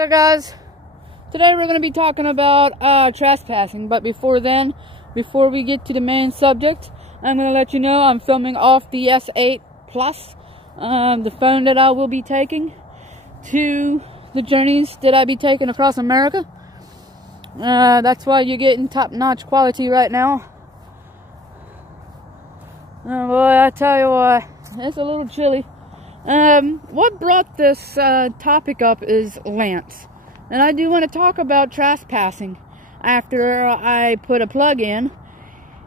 So guys, today we're going to be talking about trespassing, but before we get to the main subject, I'm going to let you know I'm filming off the S8 Plus, the phone that I will be taking to the journeys that I be taking across America. That's why you're getting top-notch quality right now. Oh boy, I tell you what, it's a little chilly. What brought this topic up is Lance. And I do want to talk about trespassing after I put a plug in.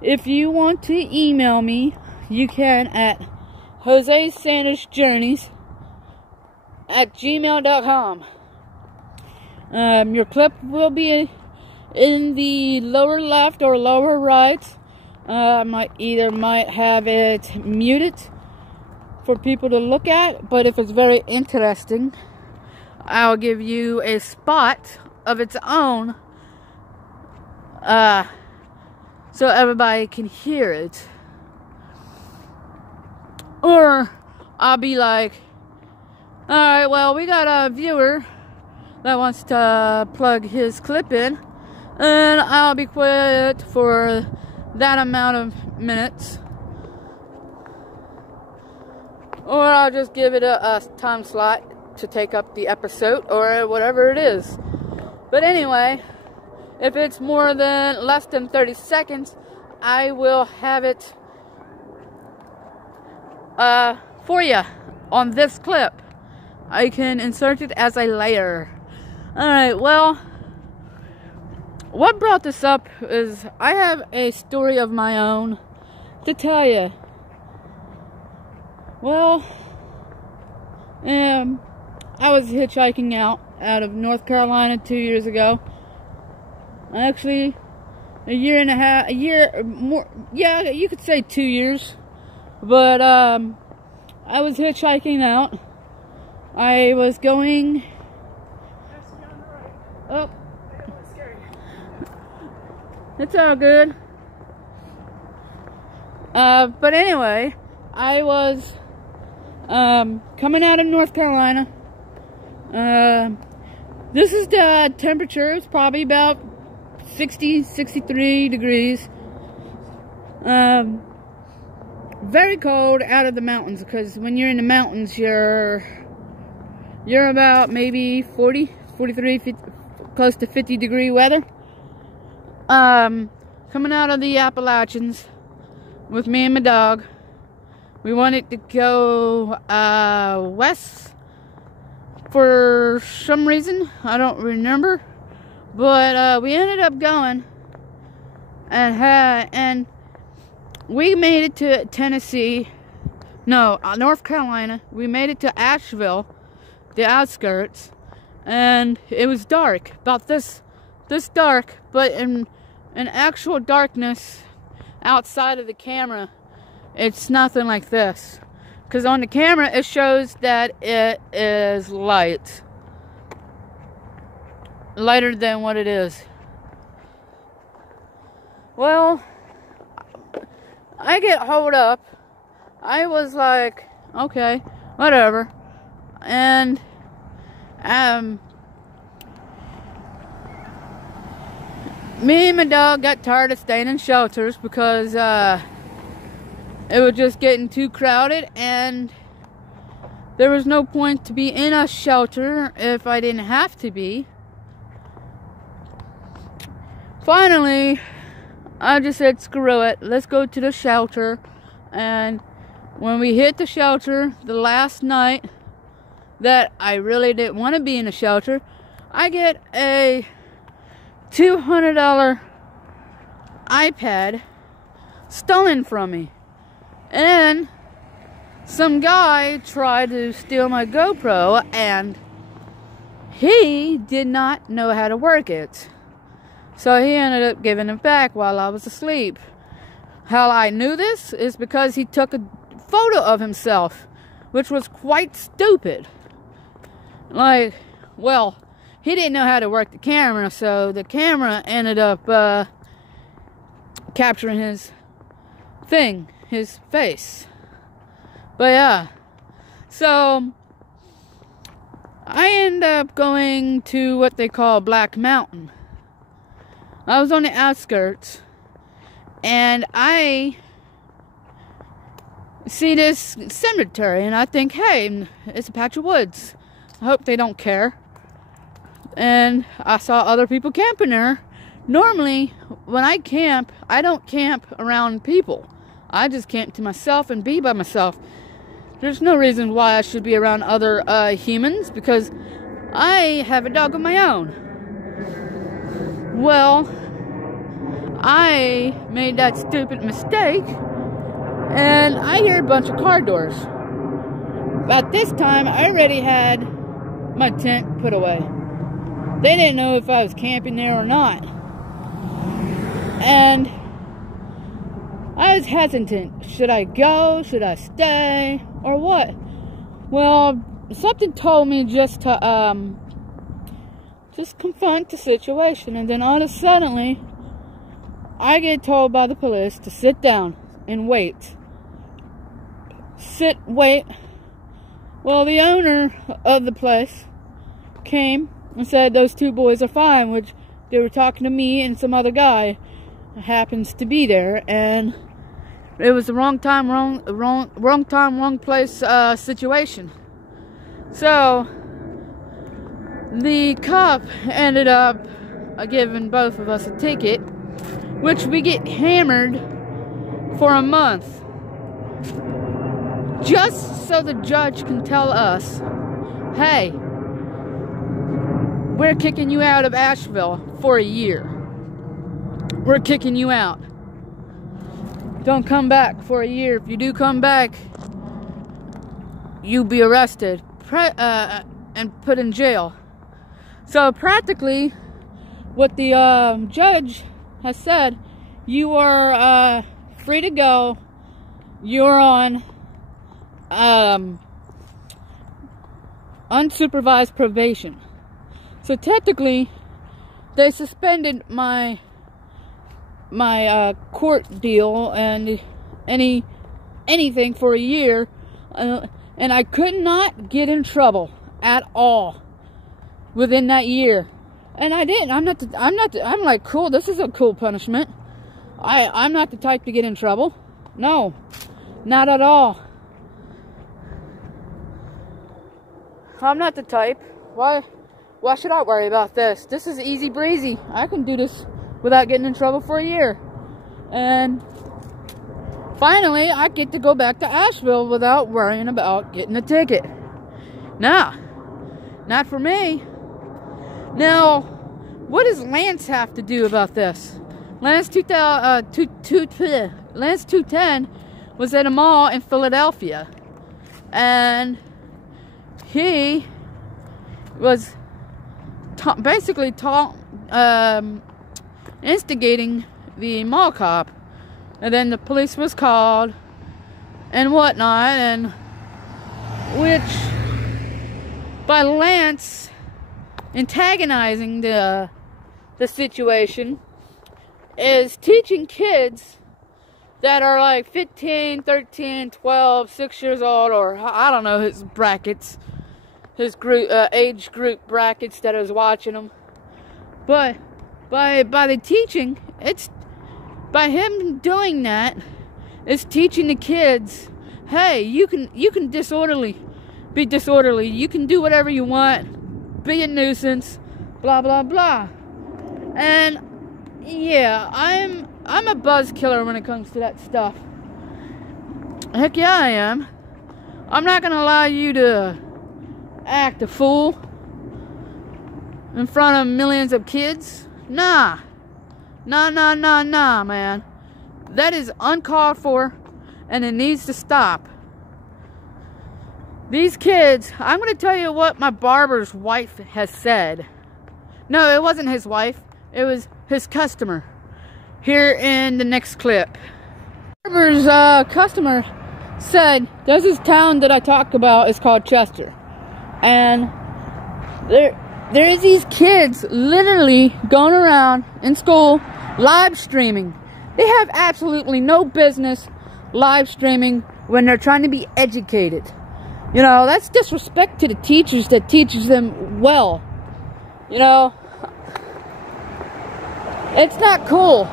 If you want to email me, you can at josesandersjourneys at gmail.com. Your clip will be in the lower left or lower right. Might have it muted for people to look at, but if it's very interesting, I'll give you a spot of its own so everybody can hear it. Or I'll be like, alright, well, we got a viewer that wants to plug his clip in, and I'll be quiet for that amount of minutes. Or I'll just give it a time slot to take up the episode or whatever it is. But anyway, if it's less than 30 seconds, I will have it for you on this clip. I can insert it as a layer. Alright, well, what brought this up is I have a story of my own to tell you. Well, I was hitchhiking out of North Carolina 2 years ago. Actually, a year more, yeah, you could say 2 years. But, I was hitchhiking out. I was going, oh, it's all good. But anyway, I was coming out of North Carolina. This is the temperature. It's probably about 60, 63 degrees. Very cold out of the mountains, because when you're in the mountains, you're about maybe 40, 43, 50, close to 50 degree weather. Coming out of the Appalachians with me and my dog. We wanted to go west for some reason. I don't remember. But we ended up going and we made it to Tennessee. No, North Carolina. We made it to Asheville, the outskirts, and it was dark. About this dark, but in actual darkness outside of the camera, it's nothing like this. Because on the camera, it shows that it is lighter than what it is. Well, I get holed up. I was like, okay, whatever. And, me and my dog got tired of staying in shelters because, it was just getting too crowded, and there was no point to be in a shelter if I didn't have to be. Finally, I just said, screw it, let's go to the shelter. And when we hit the shelter, the last night that I really didn't want to be in a shelter, I get a $200 iPad stolen from me. And some guy tried to steal my GoPro, and he did not know how to work it. So he ended up giving it back while I was asleep. How I knew this is because he took a photo of himself, which was quite stupid. Like, well, he didn't know how to work the camera, so the camera ended up capturing his thing. His face. But yeah, so I ended up going to what they call Black Mountain. I was on the outskirts, and I see this cemetery, and I think, hey, it's a patch of woods. I hope they don't care. And I saw other people camping there. Normally, when I camp, I don't camp around people. I just camp to myself and be by myself. There's no reason why I should be around other humans, because I have a dog of my own. Well, I made that stupid mistake, and I hear a bunch of car doors. About this time, I already had my tent put away. They didn't know if I was camping there or not. And I was hesitant. Should I go? Should I stay? Or what? Well, something told me just to just confront the situation. And then all of a sudden, I get told by the police to sit down and wait. Wait. Well, the owner of the place came and said those two boys are fine, which they were talking to me and some other guy happens to be there, and it was the wrong time, wrong place situation. So the cop ended up giving both of us a ticket, which we get hammered for a month, just so the judge can tell us, hey, we're kicking you out of Asheville for a year. We're kicking you out. Don't come back for a year. If you do come back, you'll be arrested and put in jail. So practically, what the judge has said, you are free to go. You're on unsupervised probation. So technically, they suspended my court deal and anything for a year, and I could not get in trouble at all within that year. And I didn't. I'm like, cool. This is a cool punishment. I'm not the type to get in trouble. No, not at all. I'm not the type. Why should I worry about this? This is easy breezy. I can do this without getting in trouble for a year. And finally, I get to go back to Asheville without worrying about getting a ticket. Nah, not for me. Now, what does Lance have to do about this? Lance 210 was at a mall in Philadelphia, and he was basically instigating the mall cop, and then the police was called and whatnot, and which by Lance antagonizing the situation is teaching kids that are like 15, 13, 12, 6 years old, or I don't know his brackets, his group age group brackets that I was watching them. But by the teaching, it's by him doing that, it's teaching the kids, hey, you can be disorderly, you can do whatever you want, be a nuisance, blah blah blah. And yeah, I'm a buzz killer when it comes to that stuff. Heck yeah, I am. I'm not gonna allow you to act a fool in front of millions of kids. Nah, man. That is uncalled for, and it needs to stop. These kids, I'm going to tell you what my barber's wife has said. No, it wasn't his wife. It was his customer. Here in the next clip. Barber's customer said, there's this town that I talk about, it's called Chester. And there is these kids literally going around in school live streaming. They have absolutely no business live streaming when they're trying to be educated. You know, that's disrespect to the teachers that teaches them well. You know, it's not cool.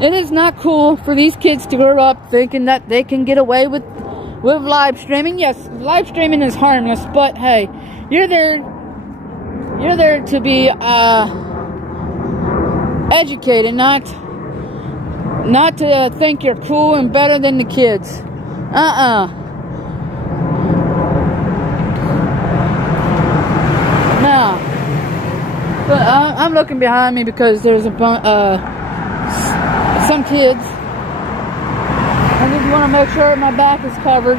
It is not cool for these kids to grow up thinking that they can get away with live streaming. Yes, live streaming is harmless, but hey, you're there to be educated, not to think you're cool and better than the kids. No. But I'm looking behind me because there's some kids. I just want to make sure my back is covered.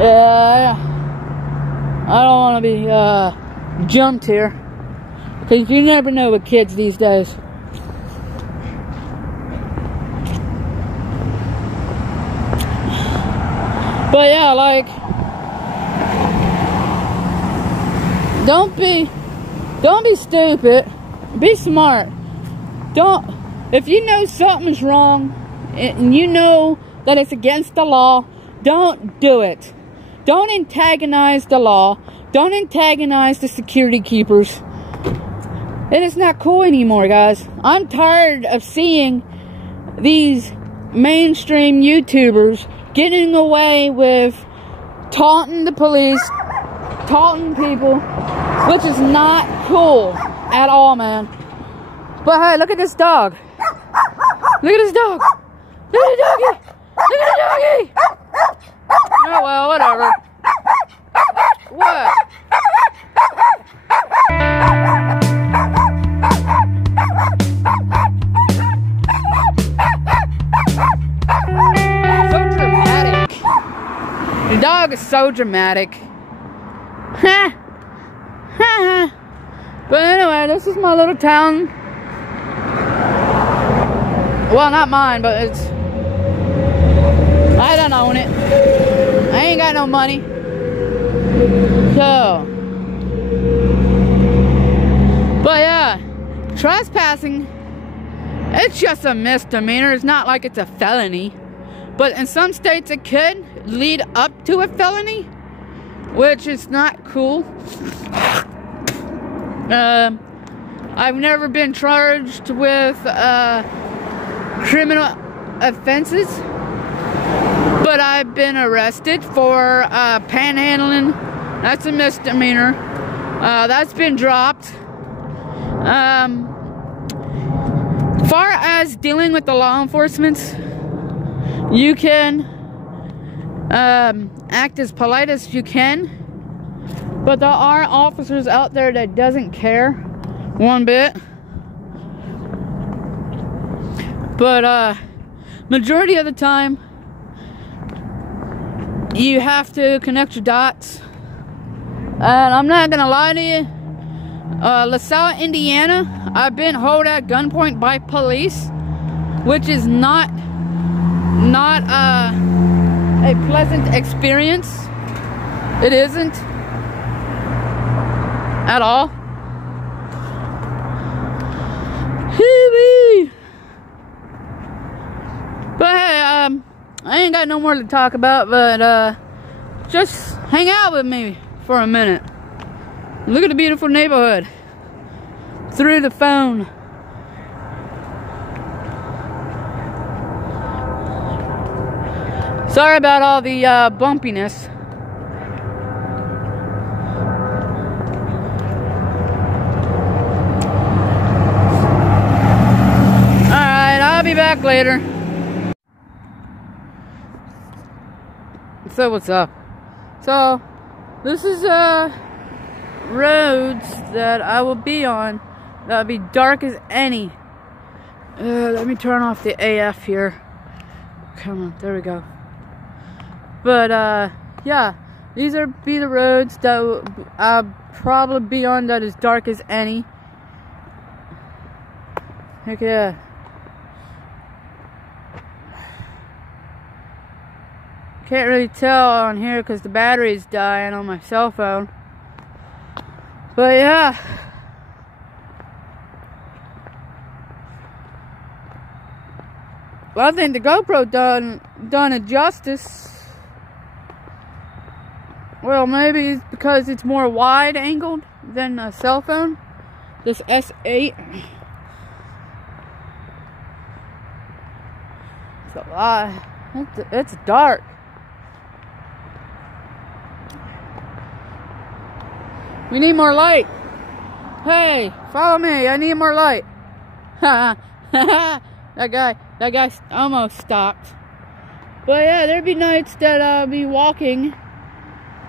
Yeah, I don't want to be jumped here, because you never know with kids these days. But yeah, like, don't be stupid. Be smart. If you know something's wrong and you know that it's against the law, don't do it. Don't antagonize the law. Don't antagonize the security keepers. It is not cool anymore, guys. I'm tired of seeing these mainstream YouTubers getting away with taunting the police, taunting people, which is not cool at all, man. But hey, look at this dog. Look at this dog. Look at the doggy. Look at the doggy. Oh, well, whatever. What? So dramatic. The dog is so dramatic. Ha! Ha! But anyway, this is my little town. Well, not mine, but it's... I don't own it. I ain't got no money. So... But yeah, trespassing, it's just a misdemeanor. It's not like it's a felony. But in some states it could lead up to a felony, which is not cool. I've never been charged with criminal offenses, but I've been arrested for panhandling. That's a misdemeanor. That's been dropped. Far as dealing with the law enforcement, you can act as polite as you can, but there are officers out there that doesn't care one bit. But majority of the time, you have to connect your dots. And I'm not gonna lie to you, LaSalle, Indiana, I've been held at gunpoint by police, which is not a pleasant experience. It isn't at all. But hey, I ain't got no more to talk about, but just hang out with me for a minute. Look at the beautiful neighborhood through the phone. Sorry about all the bumpiness. Alright, I'll be back later. So what's up? So this is roads that I will be on that'll be dark as any. Let me turn off the AF here. Come on, there we go. But yeah, these are be the roads that I'll probably be on that is dark as any. Heck yeah. Can't really tell on here because the battery's dying on my cell phone. But yeah. Well, I think the GoPro done it justice. Well, maybe it's because it's more wide angled than a cell phone. This S8. It's a lot. It's dark. We need more light. Hey, follow me. I need more light. That guy almost stopped. But yeah, there'd be nights that I'll be walking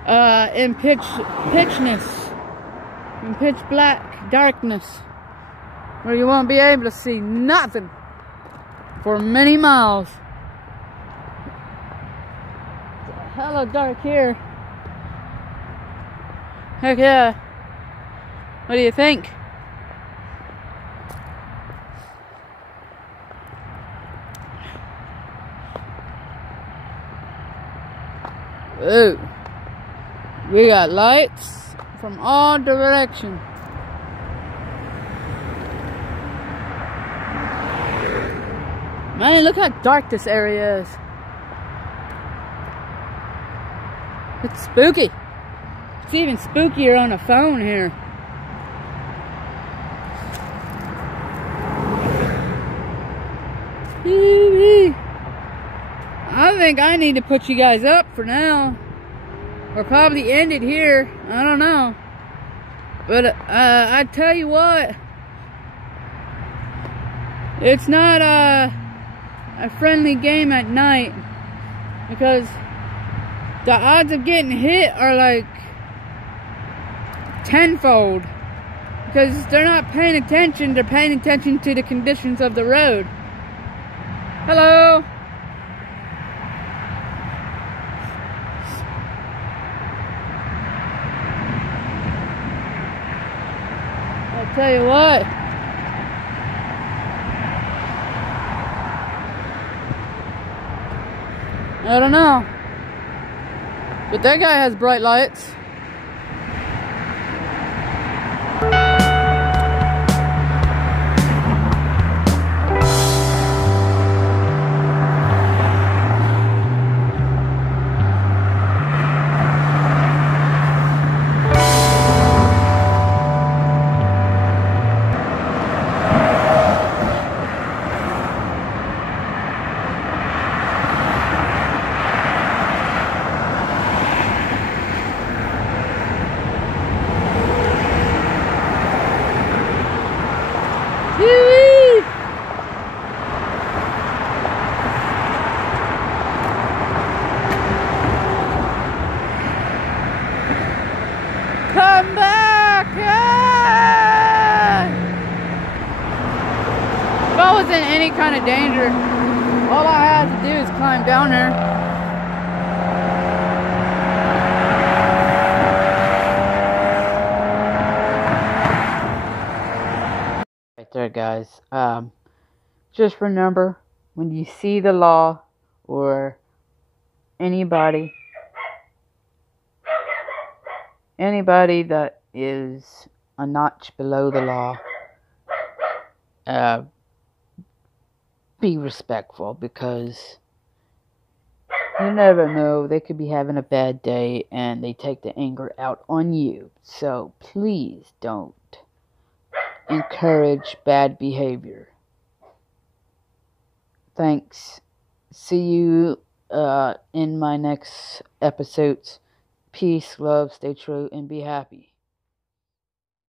in pitch black darkness, where you won't be able to see nothing for many miles. It's hella dark here. Heck yeah. What do you think? Ooh. We got lights from all directions. Man, look how dark this area is. It's spooky. It's even spookier on a phone here. I think I need to put you guys up for now. Or probably end it here. I don't know. But I tell you what. It's not a friendly game at night. Because the odds of getting hit are like tenfold. Because they're not paying attention. They're paying attention to the conditions of the road. Hello. I'll tell you what. I don't know. But that guy has bright lights. Come back! Ah! If I was in any kind of danger, all I had to do is climb down there. Right there, guys. Just remember, when you see the law or anybody that is a notch below the law, be respectful, because you never know, they could be having a bad day and they take the anger out on you. So please don't encourage bad behavior. Thanks. See you in my next episodes. Peace, love, stay true, and be happy.